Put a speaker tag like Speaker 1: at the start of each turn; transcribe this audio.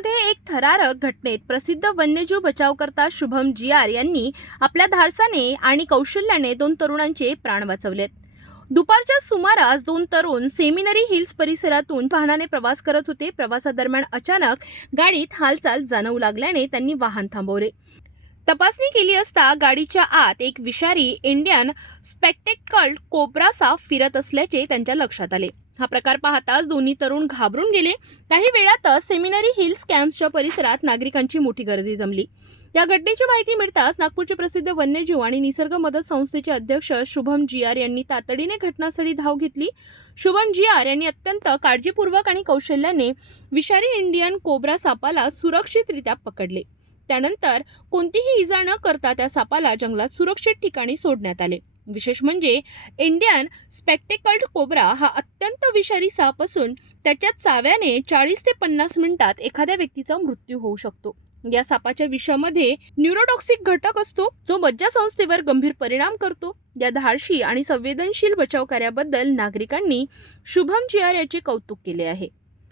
Speaker 1: मध्ये एक थरारक घटनेत प्रसिद्ध वन्यजीव बचावकर्ता शुभम जियार यांनी आपल्या धाडसाने आणि कौशल्याने दोन तरुणांचे प्राण वाचवलेत. दुपारच्या सुमारास दोन तरुण सेमिनरी हिल्स परिसरातून वाहनाने प्रवास करत होते. प्रवासादरम्यान अचानक गाडीत हालचाल जाणवू लागल्याने त्यांनी वाहन थांबवले. तपासणी केली असता गाडीच्या आत एक विषारी इंडियन स्पेक्टेकल्ड कोब्रासा फिरत असल्याचे त्यांच्या लक्षात आले. हा प्रकार पाहताच दोन्ही तरुण घाबरून गेले. काही वेळातच सेमिनरी हिल्स कॅम्पच्या परिसरात नागरिकांची मोठी गर्दी जमली. या घटनेची माहिती मिळताच नागपूरचे प्रसिद्ध वन्यजीव आणि निसर्ग मदत संस्थेचे अध्यक्ष शुभम जियार यांनी तातडीने घटनास्थळी धाव घेतली. शुभम जियार यांनी अत्यंत काळजीपूर्वक आणि कौशल्याने विषारी इंडियन कोब्रा सापाला सुरक्षितरित्या पकडले. त्यानंतर कोणतीही इजा न करता त्या सापाला जंगलात सुरक्षित ठिकाणी सोडण्यात आले. विशेष म्हणजे इंडियन स्पेक्टेकल्ड कोबरा हा अत्यंत विषारी साप असून त्याच्या चाव्याने चाळीस ते पन्नास मिनिटात एखाद्या व्यक्तीचा मृत्यू होऊ शकतो. या सापाच्या विषामध्ये न्यूरोटॉक्सिक घटक असतो जो मज्जासंस्थेवर गंभीर परिणाम करतो. या धाडशी आणि संवेदनशील बचाव कार्याबद्दल नागरिकांनी शुभम जियार याचे कौतुक केले आहे.